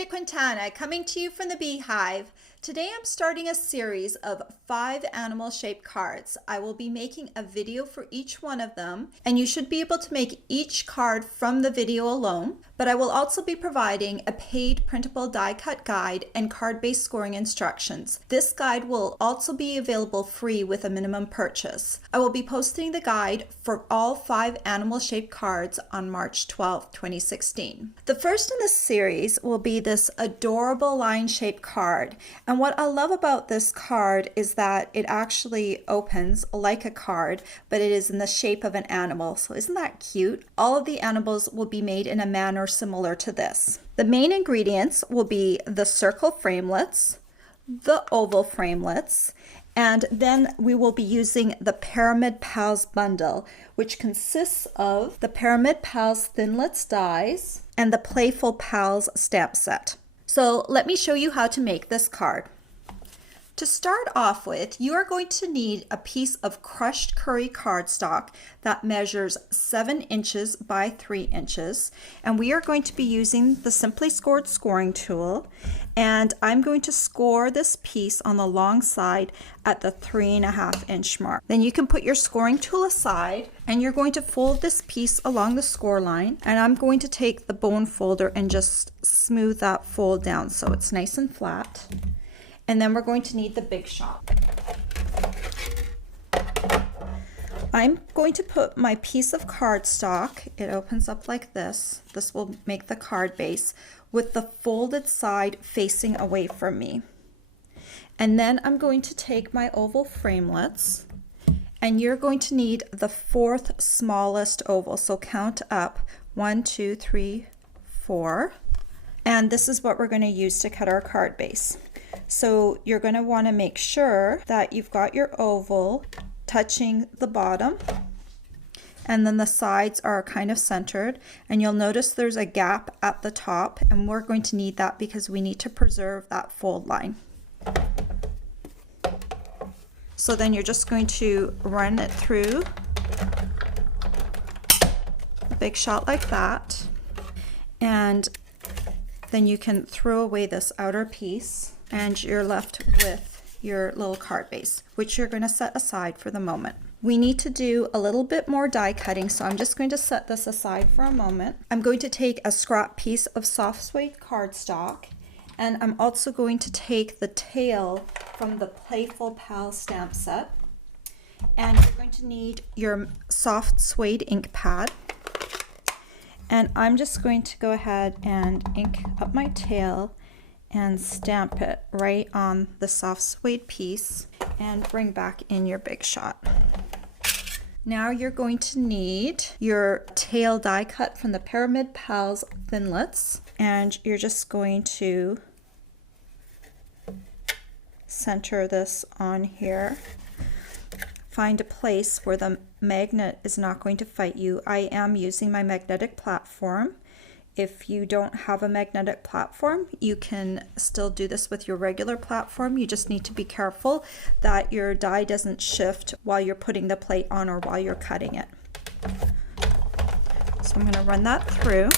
Brenda Quintana coming to you from the Beehive. Today I'm starting a series of 5 animal-shaped cards. I will be making a video for each one of them, and you should be able to make each card from the video alone, but I will also be providing a paid printable die-cut guide and card-based scoring instructions. This guide will also be available free with a minimum purchase. I will be posting the guide for all 5 animal-shaped cards on March 12, 2016. The first in this series will be this adorable line-shaped card. And what I love about this card is that it actually opens like a card, but it is in the shape of an animal. So isn't that cute? All of the animals will be made in a manner similar to this. The main ingredients will be the circle framelets, the oval framelets, and then we will be using the Pyramid Pals bundle, which consists of the Pyramid Pals Thinlits dies and the Playful Pals stamp set. So let me show you how to make this card. To start off with, you are going to need a piece of crushed curry cardstock that measures 7 inches by 3 inches. And we are going to be using the Simply Scored scoring tool. And I'm going to score this piece on the long side at the 3.5 inch mark. Then you can put your scoring tool aside and you're going to fold this piece along the score line. And I'm going to take the bone folder and just smooth that fold down so it's nice and flat. And then we're going to need the Big Shot. I'm going to put my piece of cardstock, it opens up like this. This will make the card base with the folded side facing away from me. And then I'm going to take my oval framelets, and you're going to need the 4th smallest oval. So count up 1, 2, 3, 4. And this is what we're going to use to cut our card base. So you're going to want to make sure that you've got your oval touching the bottom, and then the sides are kind of centered, and you'll notice there's a gap at the top, and we're going to need that because we need to preserve that fold line. So then you're just going to run it through a Big Shot like that, and then you can throw away this outer piece and you're left with your little card base, which you're going to set aside for the moment. We need to do a little bit more die cutting, so I'm just going to set this aside for a moment. I'm going to take a scrap piece of soft suede cardstock, and I'm also going to take the tail from the Playful Pal stamp set, and you're going to need your soft suede ink pad. And I'm just going to go ahead and ink up my tail and stamp it right on the soft suede piece and bring back in your Big Shot. Now you're going to need your tail die cut from the Pyramid Pals Thinlits, and you're just going to center this on here. Find a place where the magnet is not going to fight you. I am using my magnetic platform. If you don't have a magnetic platform, you can still do this with your regular platform. You just need to be careful that your die doesn't shift while you're putting the plate on or while you're cutting it. So I'm going to run that through.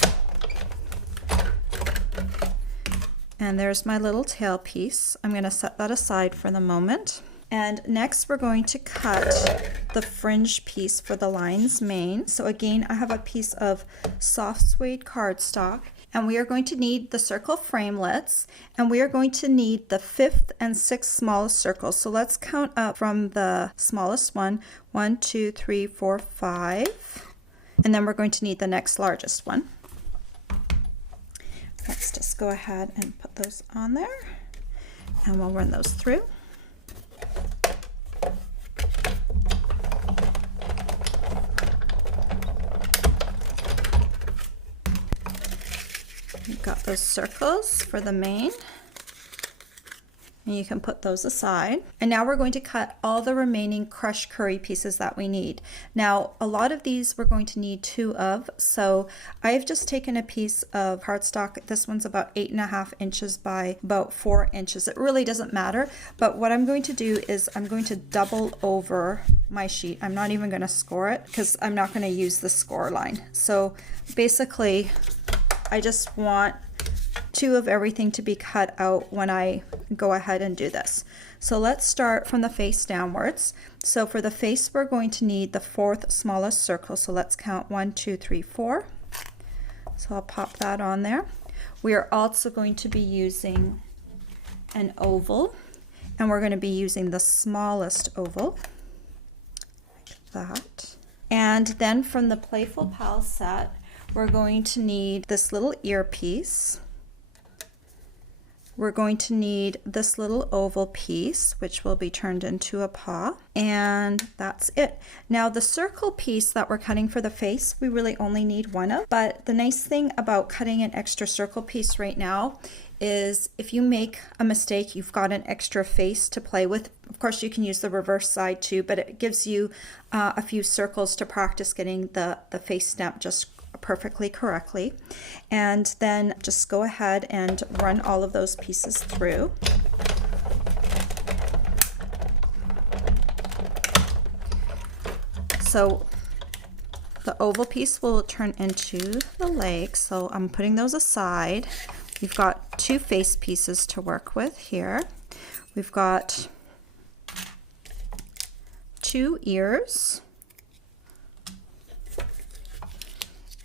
And there's my little tail piece. I'm going to set that aside for the moment. And next we're going to cut the fringe piece for the lion's mane. So again, I have a piece of soft suede cardstock, and we are going to need the circle framelets, and we are going to need the 5th and 6th smallest circles. So let's count up from the smallest one. 1, 2, 3, 4, 5. And then we're going to need the next largest one. Let's just go ahead and put those on there, and we'll run those through. You've got those circles for the mane, and you can put those aside. And now we're going to cut all the remaining crushed curry pieces that we need. Now, a lot of these we're going to need 2 of, so I've just taken a piece of cardstock. This one's about 8.5 inches by about 4 inches. It really doesn't matter, but what I'm going to do is I'm going to double over my sheet. I'm not even going to score it because I'm not going to use the score line. So basically, I just want two of everything to be cut out when I go ahead and do this. So let's start from the face downwards. So for the face, we're going to need the fourth smallest circle. So let's count 1, 2, 3, 4. So I'll pop that on there. We are also going to be using an oval, and we're going to be using the smallest oval, like that. And then from the Playful Pal set, we're going to need this little earpiece. We're going to need this little oval piece, which will be turned into a paw, and that's it. Now the circle piece that we're cutting for the face, we really only need one of, but the nice thing about cutting an extra circle piece right now is if you make a mistake, you've got an extra face to play with. Of course, you can use the reverse side too, but it gives you a few circles to practice getting the face stamp just perfectly correctly. And then just go ahead and run all of those pieces through. So the oval piece will turn into the legs, so I'm putting those aside. We've got two face pieces to work with here. We've got two ears.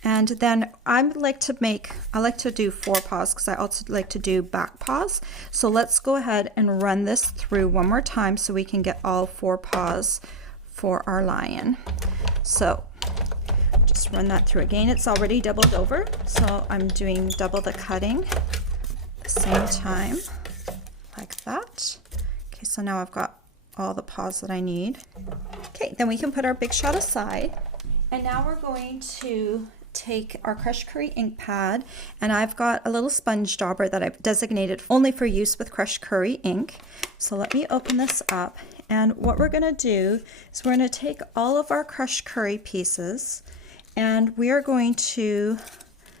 And then I like to do forepaws because I also like to do back paws. So let's go ahead and run this through one more time so we can get all four paws for our lion. So just run that through again. It's already doubled over, so I'm doing double the cutting at the same time, like that. Okay, so now I've got all the paws that I need. Okay, then we can put our Big Shot aside. And now we're going to take our Crushed Curry ink pad, and I've got a little sponge dauber that I've designated only for use with Crushed Curry ink. So let me open this up, and what we're going to do is we're going to take all of our Crushed Curry pieces, and we are going to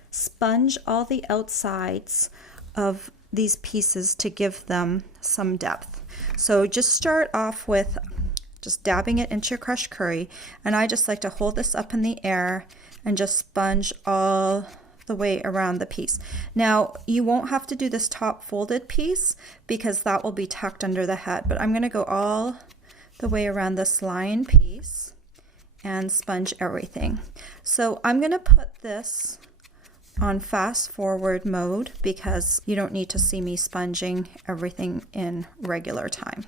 sponge all the outsides of these pieces to give them some depth. So just start off with just dabbing it into your Crushed Curry, and I just like to hold this up in the air and just sponge all the way around the piece. Now you won't have to do this top folded piece because that will be tucked under the head, but I'm going to go all the way around this lion piece and sponge everything. So I'm going to put this on fast forward mode because you don't need to see me sponging everything in regular time.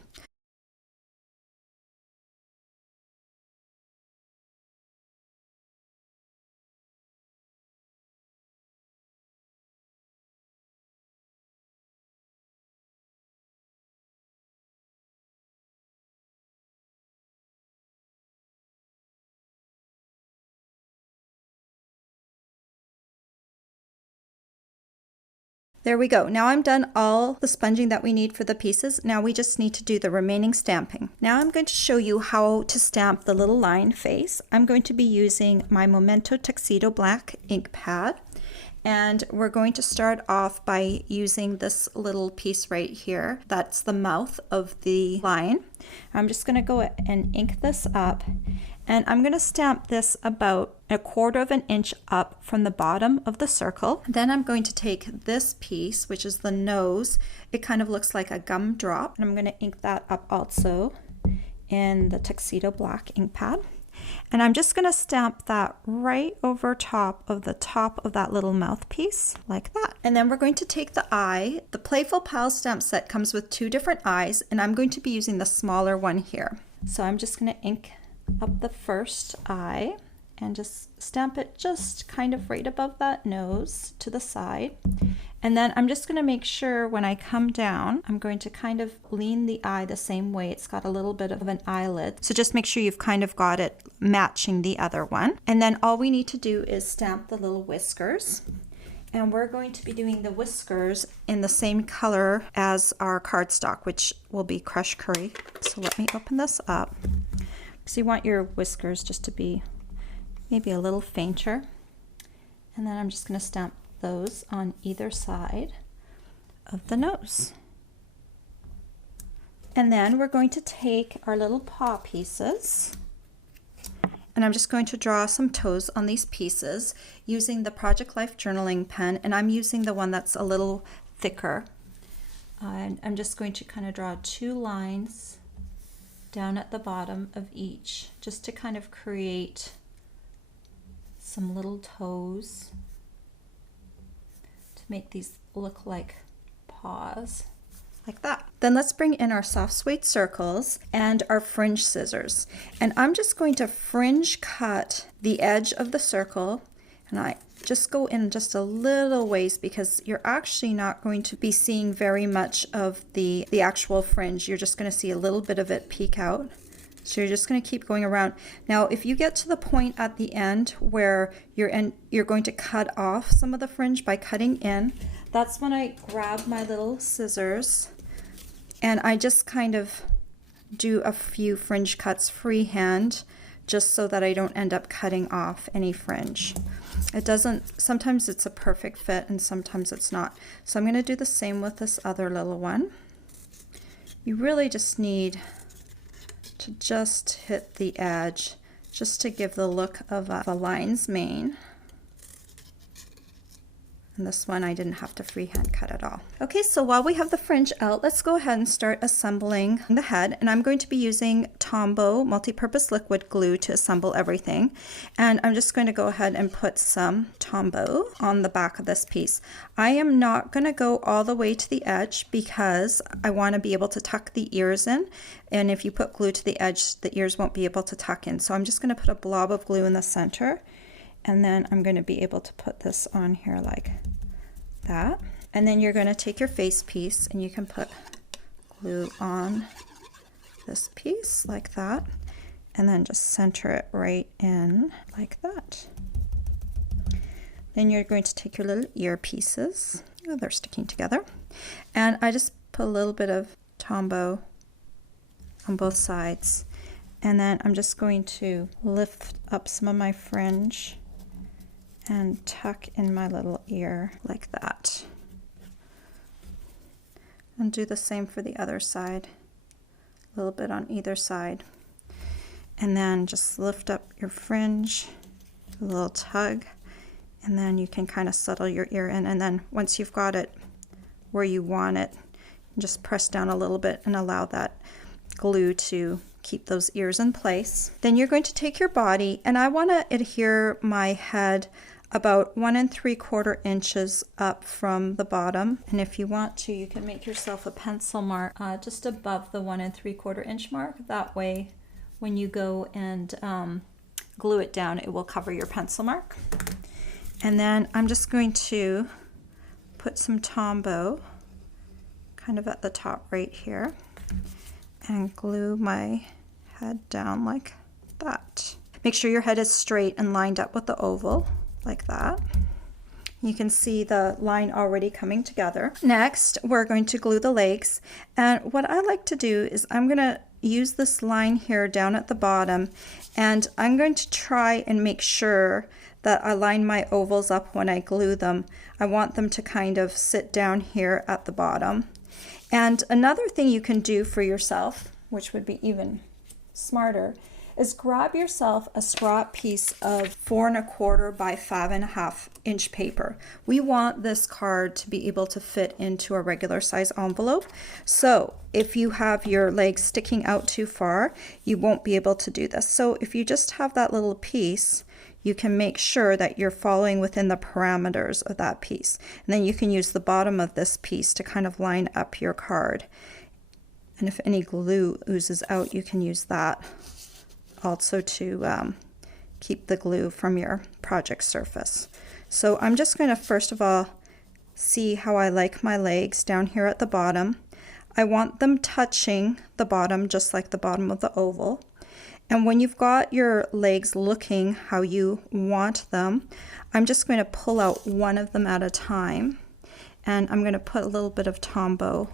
There we go. Now I'm done all the sponging that we need for the pieces. Now we just need to do the remaining stamping. Now I'm going to show you how to stamp the little lion face. I'm going to be using my Memento Tuxedo Black ink pad. And we're going to start off by using this little piece right here. That's the mouth of the lion. I'm just going to go and ink this up. And I'm going to stamp this about 1/4 of an inch up from the bottom of the circle. Then I'm going to take this piece, which is the nose. It kind of looks like a gumdrop. And I'm going to ink that up also in the Tuxedo Black ink pad. And I'm just going to stamp that right over top of that little mouthpiece, like that. And then we're going to take the eye. The Playful Pal stamp set comes with 2 different eyes, and I'm going to be using the smaller one here. So I'm just going to ink up the first eye and just stamp it just kind of right above that nose to the side. And then I'm just going to make sure when I come down, I'm going to kind of lean the eye the same way. It's got a little bit of an eyelid. So just make sure you've kind of got it matching the other one. And then all we need to do is stamp the little whiskers. And we're going to be doing the whiskers in the same color as our cardstock, which will be Crushed Curry. So let me open this up. So you want your whiskers just to be maybe a little fainter. And then I'm just going to stamp those on either side of the nose. And then we're going to take our little paw pieces, and I'm just going to draw some toes on these pieces using the Project Life journaling pen, and I'm using the one that's a little thicker. And I'm just going to kind of draw 2 lines down at the bottom of each, just to kind of create some little toes to make these look like paws, like that. Then let's bring in our soft suede circles and our fringe scissors. And I'm just going to fringe cut the edge of the circle, and I just go in just a little ways because you're actually not going to be seeing very much of the actual fringe. You're just going to see a little bit of it peek out. So you're just going to keep going around. Now, if you get to the point at the end where you're going to cut off some of the fringe by cutting in, that's when I grab my little scissors and I just kind of do a few fringe cuts freehand, just so that I don't end up cutting off any fringe. It doesn't, sometimes it's a perfect fit and sometimes it's not. So I'm going to do the same with this other little one. You really just need to just hit the edge just to give the look of a lion's mane. And this one I didn't have to freehand cut at all. Okay, so while we have the fringe out, let's go ahead and start assembling the head. And I'm going to be using Tombow multi-purpose liquid glue to assemble everything. And I'm just going to go ahead and put some Tombow on the back of this piece. I am not going to go all the way to the edge because I want to be able to tuck the ears in. And if you put glue to the edge, the ears won't be able to tuck in. So I'm just going to put a blob of glue in the center. And then I'm going to be able to put this on here like that. And then you're going to take your face piece and you can put glue on this piece like that. And then just center it right in like that. Then you're going to take your little ear pieces. Oh, they're sticking together. And I just put a little bit of Tombow on both sides. And then I'm just going to lift up some of my fringe and tuck in my little ear like that. And do the same for the other side. A little bit on either side. And then just lift up your fringe, a little tug, and then you can kind of settle your ear in. And then once you've got it where you want it, just press down a little bit and allow that glue to keep those ears in place. Then you're going to take your body, and I want to adhere my head about 1 3/4 inches up from the bottom. And if you want to, you can make yourself a pencil mark just above the 1 3/4 inch mark. That way, when you go and glue it down, it will cover your pencil mark. And then I'm just going to put some Tombow kind of at the top right here and glue my head down like that. Make sure your head is straight and lined up with the oval like that. You can see the line already coming together. Next, we're going to glue the legs. And what I like to do is I'm going to use this line here down at the bottom, and I'm going to try and make sure that I line my ovals up when I glue them. I want them to kind of sit down here at the bottom. And another thing you can do for yourself, which would be even smarter, is grab yourself a scrap piece of 4 1/4 by 5 1/2 inch paper. We want this card to be able to fit into a regular size envelope. So if you have your legs sticking out too far, you won't be able to do this. So if you just have that little piece, you can make sure that you're following within the parameters of that piece. And then you can use the bottom of this piece to kind of line up your card. And if any glue oozes out, you can use that also to keep the glue from your project surface. So I'm just going to first of all see how I like my legs down here at the bottom. I want them touching the bottom just like the bottom of the oval. And when you've got your legs looking how you want them, I'm just going to pull out one of them at a time. And I'm going to put a little bit of Tombow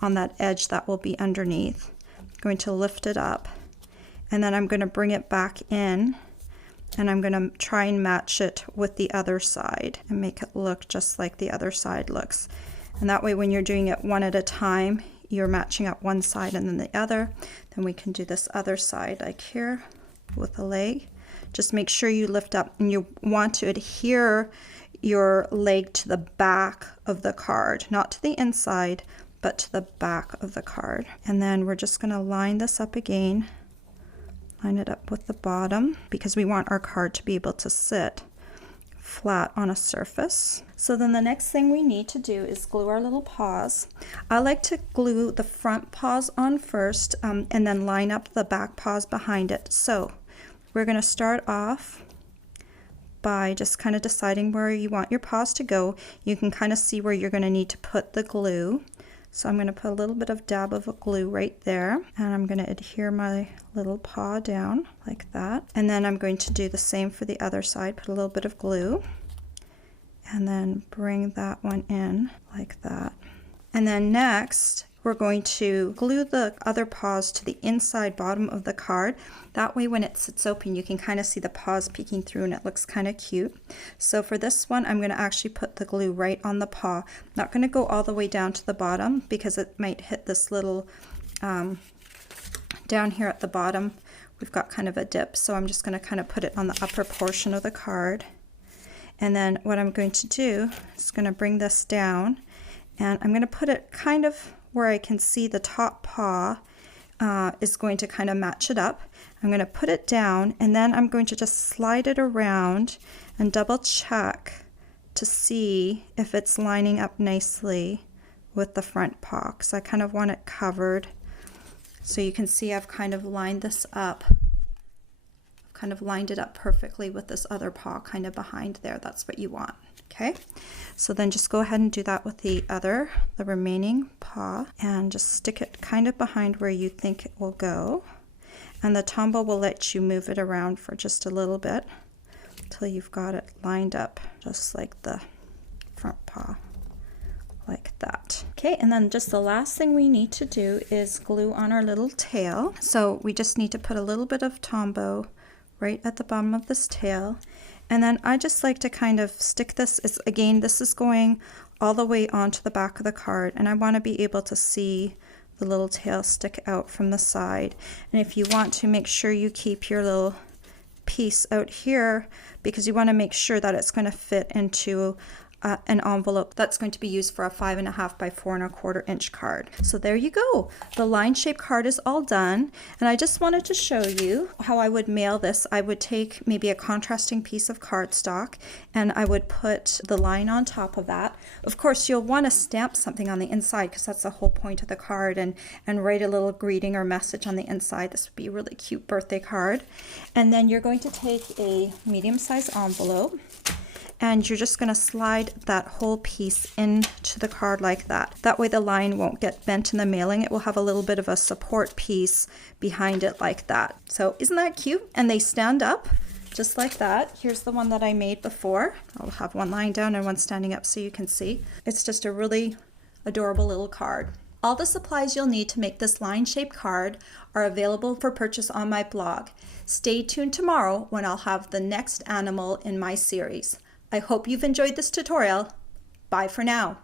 on that edge that will be underneath. I'm going to lift it up. And then I'm going to bring it back in, and I'm going to try and match it with the other side and make it look just like the other side looks. And that way when you're doing it one at a time, you're matching up one side and then the other. Then we can do this other side like here with the leg. Just make sure you lift up, and you want to adhere your leg to the back of the card, not to the inside, but to the back of the card. And then we're just going to line this up again, line it up with the bottom, because we want our card to be able to sit flat on a surface. So then the next thing we need to do is glue our little paws. I like to glue the front paws on first, and then line up the back paws behind it. So we're going to start off by just kind of deciding where you want your paws to go. You can kind of see where you're going to need to put the glue. So I'm going to put a little bit of dab of glue right there, and I'm going to adhere my little paw down like that. And then I'm going to do the same for the other side, put a little bit of glue, and then bring that one in like that. And then next, we're going to glue the other paws to the inside bottom of the card. That way when it sits open, you can kind of see the paws peeking through and it looks kind of cute. So for this one, I'm going to actually put the glue right on the paw. Not going to go all the way down to the bottom because it might hit this little, down here at the bottom, we've got kind of a dip. So I'm just going to kind of put it on the upper portion of the card. And then what I'm going to do is going to bring this down, and I'm going to put it kind of where I can see the top paw is going to kind of match it up. I'm going to put it down, and then I'm going to just slide it around and double check to see if it's lining up nicely with the front paw, because I kind of want it covered. So you can see I've kind of lined this up. I've kind of lined it up perfectly with this other paw kind of behind there. That's what you want. Okay, so then just go ahead and do that with the remaining paw, and just stick it kind of behind where you think it will go. And the Tombow will let you move it around for just a little bit until you've got it lined up just like the front paw, like that. Okay, and then just the last thing we need to do is glue on our little tail. So we just need to put a little bit of Tombow right at the bottom of this tail. And then I just like to kind of stick this, again, this is going all the way onto the back of the card, and I want to be able to see the little tail stick out from the side. And if you want to, make sure you keep your little piece out here, because you want to make sure that it's going to fit into an envelope that's going to be used for a 5.5 by 4.25 inch card. So there you go. The line shaped card is all done, and I just wanted to show you how I would mail this. I would take maybe a contrasting piece of cardstock, and I would put the line on top of that. Of course, you'll want to stamp something on the inside, because that's the whole point of the card, and write a little greeting or message on the inside. This would be a really cute birthday card. And then you're going to take a medium-sized envelope, and you're just going to slide that whole piece into the card like that. That way the line won't get bent in the mailing. It will have a little bit of a support piece behind it like that. So isn't that cute? And they stand up just like that. Here's the one that I made before. I'll have one lying down and one standing up so you can see. It's just a really adorable little card. All the supplies you'll need to make this line-shaped card are available for purchase on my blog. Stay tuned tomorrow when I'll have the next animal in my series. I hope you've enjoyed this tutorial. Bye for now.